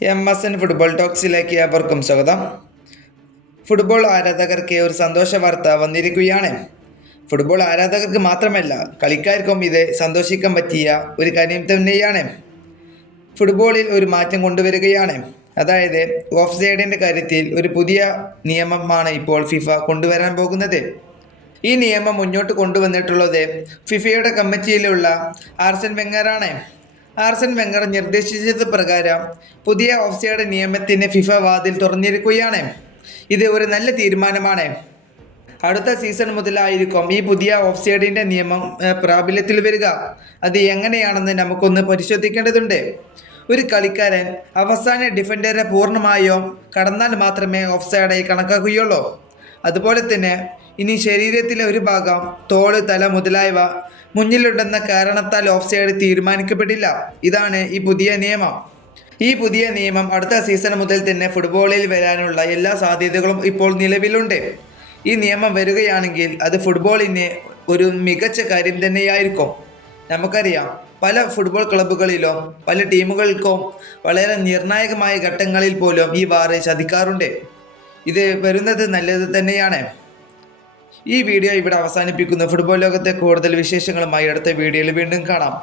MSN football ടോക്സിലേക്ക് ഏവർക്കും സ്വാഗതം. Football ആരാധകർക്ക് ഒരു സന്തോഷ വാർത്ത വന്നിരിക്കുകയാണ്. ഫുട്ബോൾ ആരാധകർക്ക് മാത്രമല്ല, കളിക്കാർക്കും ഇത് സന്തോഷിക്കാൻ പറ്റിയ ഒരു കാര്യം തന്നെയാണ്. ഫുട്ബോളിൽ ഒരു മാറ്റം കൊണ്ടുവരികയാണ്. അതായത് ഓഫ് സൈഡിൻ്റെ കാര്യത്തിൽ ഒരു പുതിയ നിയമമാണ് ഇപ്പോൾ ഫിഫ കൊണ്ടുവരാൻ പോകുന്നത്. ഈ നിയമം മുന്നോട്ട് കൊണ്ടുവന്നിട്ടുള്ളത് ഫിഫയുടെ കമ്മിറ്റിയിലുള്ള ആർസൻ വെങ്ങറാണ്. ആർസൻ വെങ്ങർ നിർദ്ദേശിച്ചത് പ്രകാരം പുതിയ ഓഫ്സൈഡ് നിയമത്തിന് ഫിഫ വാതിൽ തുറന്നിരിക്കുകയാണ്. ഇത് ഒരു നല്ല തീരുമാനമാണ്. അടുത്ത സീസൺ മുതലായിരിക്കും ഈ പുതിയ ഓഫ്സൈഡിൻ്റെ നിയമം പ്രാബല്യത്തിൽ വരിക. അത് എങ്ങനെയാണെന്ന് നമുക്കൊന്ന് പരിശോധിക്കേണ്ടതുണ്ട്. ഒരു കളിക്കാരൻ അവസാന ഡിഫൻഡറെ പൂർണ്ണമായോ കടന്നാൽ മാത്രമേ ഓഫ്സൈഡായി കണക്കാക്കുകയുള്ളൂ. അതുപോലെ തന്നെ ഇനി ശരീരത്തിലെ ഒരു ഭാഗം, തോള്, തല മുതലായവ മുന്നിലുണ്ടെന്ന കാരണത്താൽ ഓഫ്സൈഡ് തീരുമാനിക്കപ്പെടില്ല. ഇതാണ് ഈ പുതിയ നിയമം. ഈ പുതിയ നിയമം അടുത്ത സീസൺ മുതൽ തന്നെ ഫുട്ബോളിൽ വരാനുള്ള എല്ലാ സാധ്യതകളും ഇപ്പോൾ നിലവിലുണ്ട്. ഈ നിയമം വരികയാണെങ്കിൽ അത് ഫുട്ബോളിന് ഒരു മികച്ച കാര്യം തന്നെയായിരിക്കും. നമുക്കറിയാം, പല ഫുട്ബോൾ ക്ലബ്ബുകളിലും പല ടീമുകൾക്കും വളരെ നിർണായകമായ ഘട്ടങ്ങളിൽ പോലും ഈ വാർ ചതിക്കാറുണ്ട്. ഇത് വരുന്നത് നല്ലത് തന്നെയാണ്. ഈ വീഡിയോ ഇവിടെ അവസാനിപ്പിക്കുന്നു. ഫുട്ബോൾ ലോകത്തെ കൂടുതൽ വിശേഷങ്ങളുമായി അടുത്ത വീഡിയോയിൽ വീണ്ടും കാണാം.